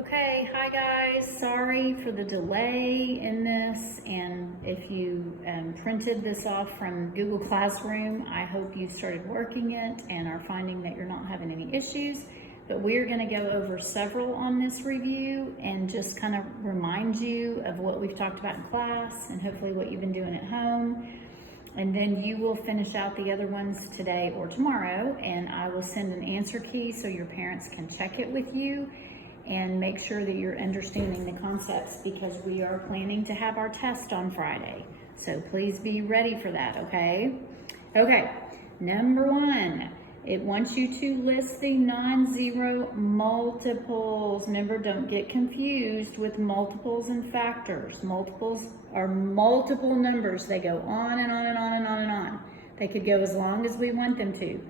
Okay, hi guys. Sorry for the delay in this, and if you printed this off from Google Classroom, I hope you started working it and are finding that you're not having any issues. But we're going to go over several on this review and just kind of remind you of what we've talked about in class and hopefully what you've been doing at home. And then you will finish out the other ones today or tomorrow, and I will send an answer key so your parents can check it with you and make sure that you're understanding the concepts, because we are planning to have our test on Friday. So please be ready for that, okay? Okay, number one, it wants you to list the non-zero multiples. Remember, don't get confused with multiples and factors. Multiples are multiple numbers. They go on and on and on and on and on. They could go as long as we want them to.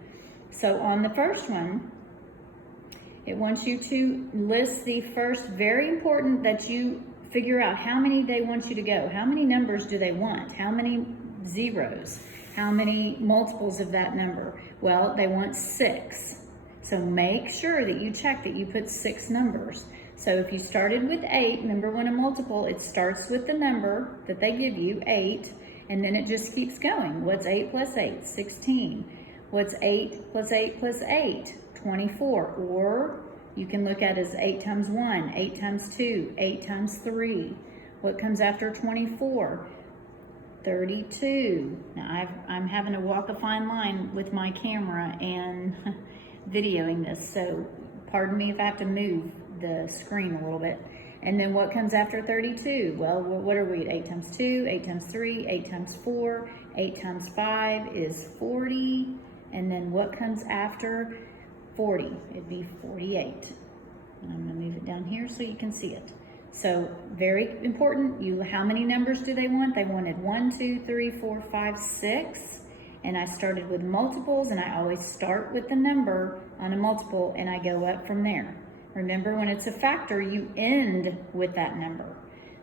So on the first one, it wants you to list the first, very important that you figure out how many they want you to go. How many numbers do they want? How many zeros? How many multiples of that number? Well, they want 6. So make sure that you check that you put 6 numbers. So if you started with 8, remember when a multiple, it starts with the number that they give you, 8, and then it just keeps going. What's 8 plus 8? 16. What's 8 plus 8 plus 8? 24, or you can look at it as 8 times 1, 8 times 2, 8 times 3. What comes after 24? 32. Now I'm having to walk a fine line with my camera and videoing this, so pardon me if I have to move the screen a little bit. And then what comes after 32? Well, what are we at? 8 times 2, 8 times 3, 8 times 4, 8 times 5 is 40. And then what comes after 40? It'd be 48. And I'm gonna move it down here so you can see it. So very important, how many numbers do they want? They wanted 1, 2, 3, 4, 5, 6. And I started with multiples, and I always start with the number on a multiple and I go up from there. Remember, when it's a factor, you end with that number.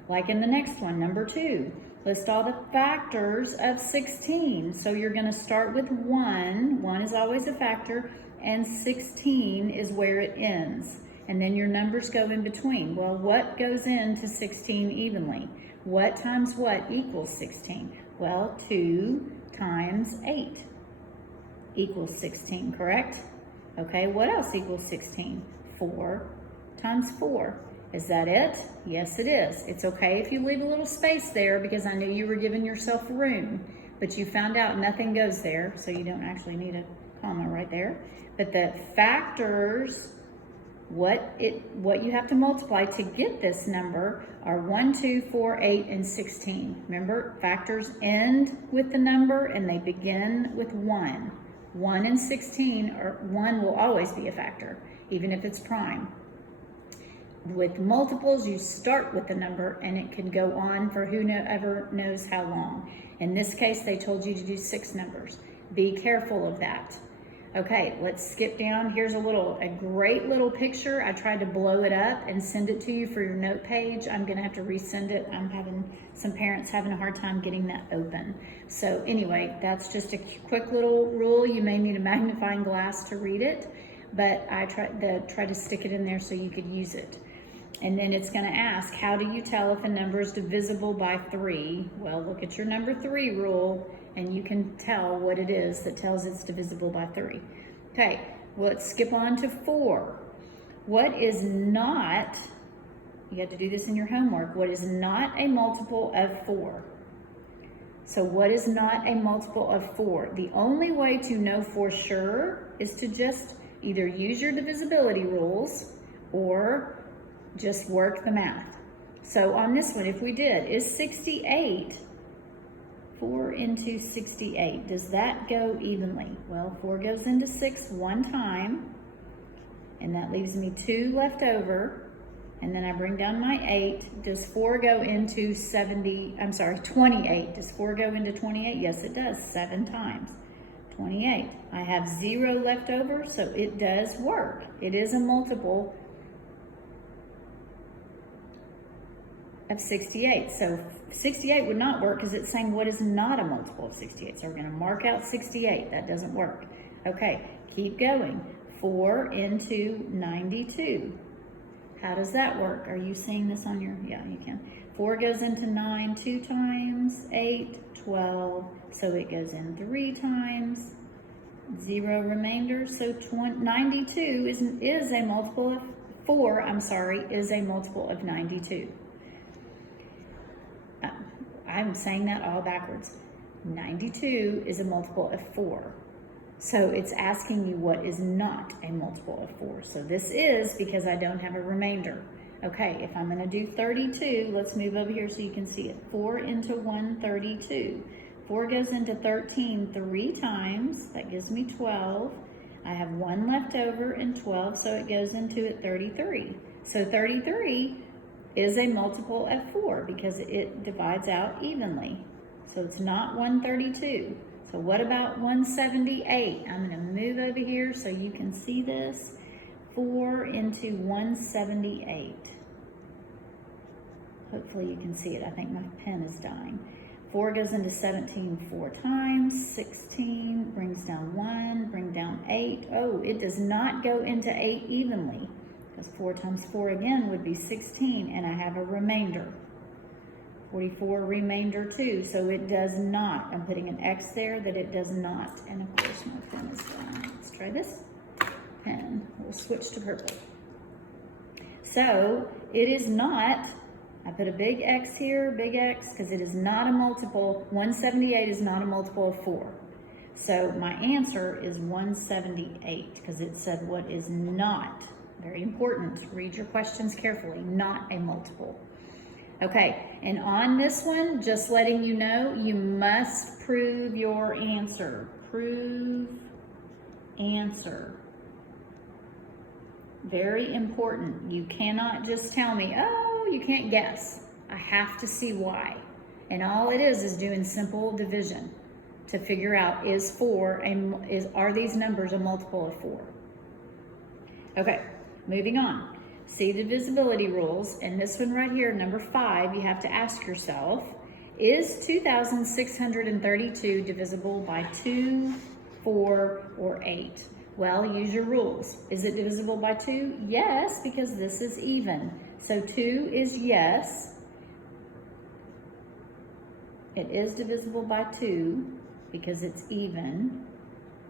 Like in the next one, number 2. List all the factors of 16. So you're gonna start with 1. 1 is always a factor, and 16 is where it ends. And then your numbers go in between. Well, what goes into 16 evenly? What times what equals 16? Well, 2 times 8 equals 16, correct? Okay, what else equals 16? 4 times 4. Is that it? Yes, it is. It's okay if you leave a little space there, because I knew you were giving yourself room, but you found out nothing goes there, so you don't actually need a comma right there. But the factors, what you have to multiply to get this number are 1, 2, 4, 8, and 16. Remember, factors end with the number and they begin with 1. 1 and 16, or 1 will always be a factor, even if it's prime. With multiples, you start with the number and it can go on for whoever knows how long. In this case, they told you to do 6 numbers. Be careful of that. Okay, let's skip down. Here's a great little picture. I tried to blow it up and send it to you for your note page. I'm gonna have to resend it. I'm having some parents having a hard time getting that open. So anyway, that's just a quick little rule. You may need a magnifying glass to read it, but I tried to stick it in there so you could use it. And then it's gonna ask, how do you tell if a number is divisible by 3? Well, look at your number 3 rule and you can tell what it is that tells it's divisible by 3. Okay, well, let's skip on to 4. What is not, you have to do this in your homework, what is not a multiple of 4? So what is not a multiple of 4? The only way to know for sure is to just either use your divisibility rules or just work the math. So on this one, if we did, is 68, 4 into 68, does that go evenly? Well, 4 goes into 6 one time, and that leaves me 2 left over, and then I bring down my 8. Does 4 go into 28? Does 4 go into 28? Yes, it does, 7 times. 28. I have 0 left over, so it does work. It is a multiple of 68. So 68 would not work because it's saying what is not a multiple of 68. So we're going to mark out 68. That doesn't work. Okay, keep going. 4 into 92. How does that work? Are you seeing this on your, yeah, you can. 4 goes into 9 2 times, 8, 12, so it goes in 3 times, 0 remainder, so 92 is a multiple of 4, is a multiple of 92. I'm saying that all backwards. 92 is a multiple of 4. So it's asking you what is not a multiple of 4. So this is because I don't have a remainder. Okay, if I'm going to do 32, let's move over here so you can see it. 4 into 1, 32. 4 goes into 13 3 times. That gives me 12. I have 1 left over and 12, so it goes into it 33. So 33 is a multiple of 4 because it divides out evenly. So it's not 132. So what about 178? I'm going to move over here so you can see this. 4 into 178. Hopefully you can see it. I think my pen is dying. 4 goes into 17 4 times. 16 brings down 1, bring down 8. Oh, it does not go into 8 evenly because 4 times 4 again would be 16, and I have a remainder. 44 remainder 2, so it does not. I'm putting an X there that it does not. And of course my pen is done. Let's try this pen. We'll switch to purple. So it is not, I put a big X here, big X, because it is not a multiple. 178 is not a multiple of 4. So my answer is 178 because it said what is not. Very important. Read your questions carefully. Not a multiple. Okay, and on this one, just letting you know, you must prove your answer. Prove answer. Very important. You cannot just tell me, oh, you can't guess. I have to see why. And all it is doing simple division to figure out are these numbers a multiple of 4? Okay, moving on. See the divisibility rules, and this one right here, number 5, you have to ask yourself, is 2,632 divisible by 2, 4, or 8? Well, use your rules. Is it divisible by 2? Yes, because this is even. So 2 is yes. It is divisible by 2 because it's even.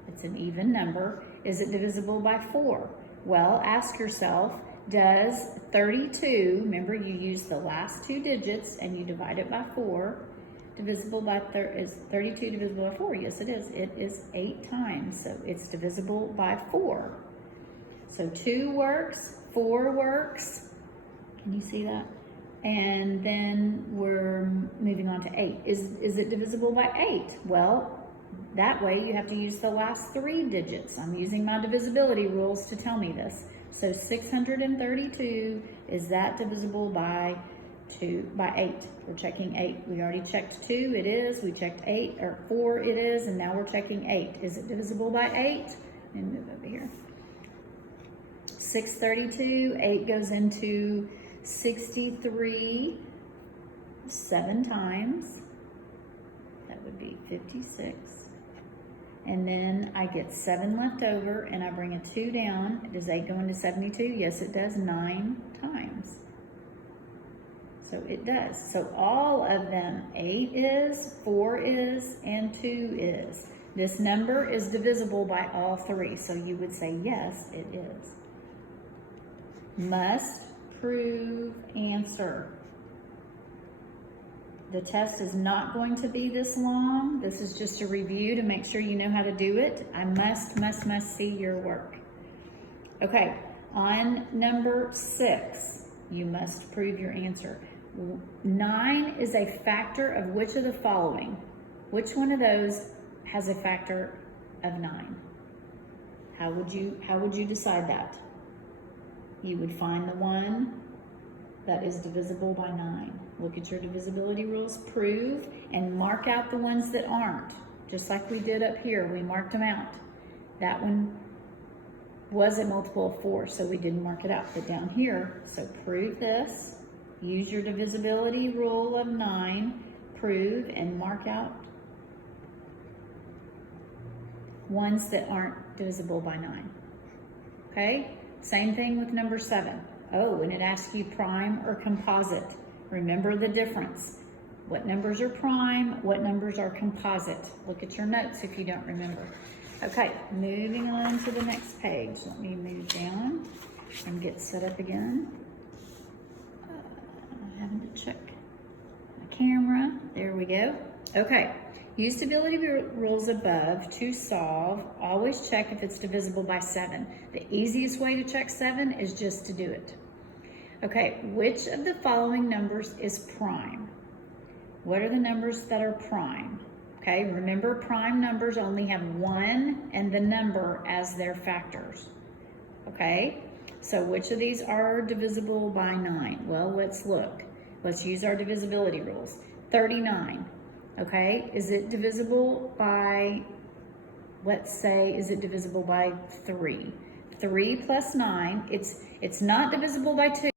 It's an even number. Is it divisible by 4? Well, ask yourself, does 32, remember you use the last 2 digits and you divide it by 4, divisible by, is 32 divisible by 4? Yes, it is. It is 8 times, so it's divisible by 4. So 2 works, 4 works. Can you see that? And then we're moving on to 8. Is it divisible by 8? Well, that way you have to use the last 3 digits. I'm using my divisibility rules to tell me this. So 632, is that divisible by 8? We're checking 8. We already checked 2, it is. We checked 8, or 4, it is, and now we're checking 8. Is it divisible by 8? And move over here. 632, 8 goes into 63 7 times. That would be 56. And then I get 7 left over, and I bring a 2 down. Does 8 go into 72? Yes, it does, 9 times. So it does. So all of them, 8 is, 4 is, and 2 is. This number is divisible by all 3. So you would say, yes, it is. Must prove answer. The test is not going to be this long. This is just a review to make sure you know how to do it. I must see your work. Okay, on number 6, you must prove your answer. 9 is a factor of which of the following? Which one of those has a factor of 9? How would you decide that? You would find the one that is divisible by 9. Look at your divisibility rules, prove, and mark out the ones that aren't. Just like we did up here, we marked them out. That one was a multiple of 4, so we didn't mark it out. But down here, so prove this, use your divisibility rule of 9, prove, and mark out ones that aren't divisible by 9. Okay? Same thing with number 7. Oh, and it asks you prime or composite. Remember the difference. What numbers are prime, what numbers are composite. Look at your notes if you don't remember. Okay, moving on to the next page. Let me move down and get set up again. I'm having to check my camera. There we go. Okay, use stability rules above to solve. Always check if it's divisible by 7. The easiest way to check 7 is just to do it. Okay, which of the following numbers is prime? What are the numbers that are prime? Okay, remember prime numbers only have 1 and the number as their factors. Okay, so which of these are divisible by 9? Well, let's look. Let's use our divisibility rules. 39, okay, is it divisible by, let's say, is it divisible by 3? 3 plus 9, it's not divisible by 2.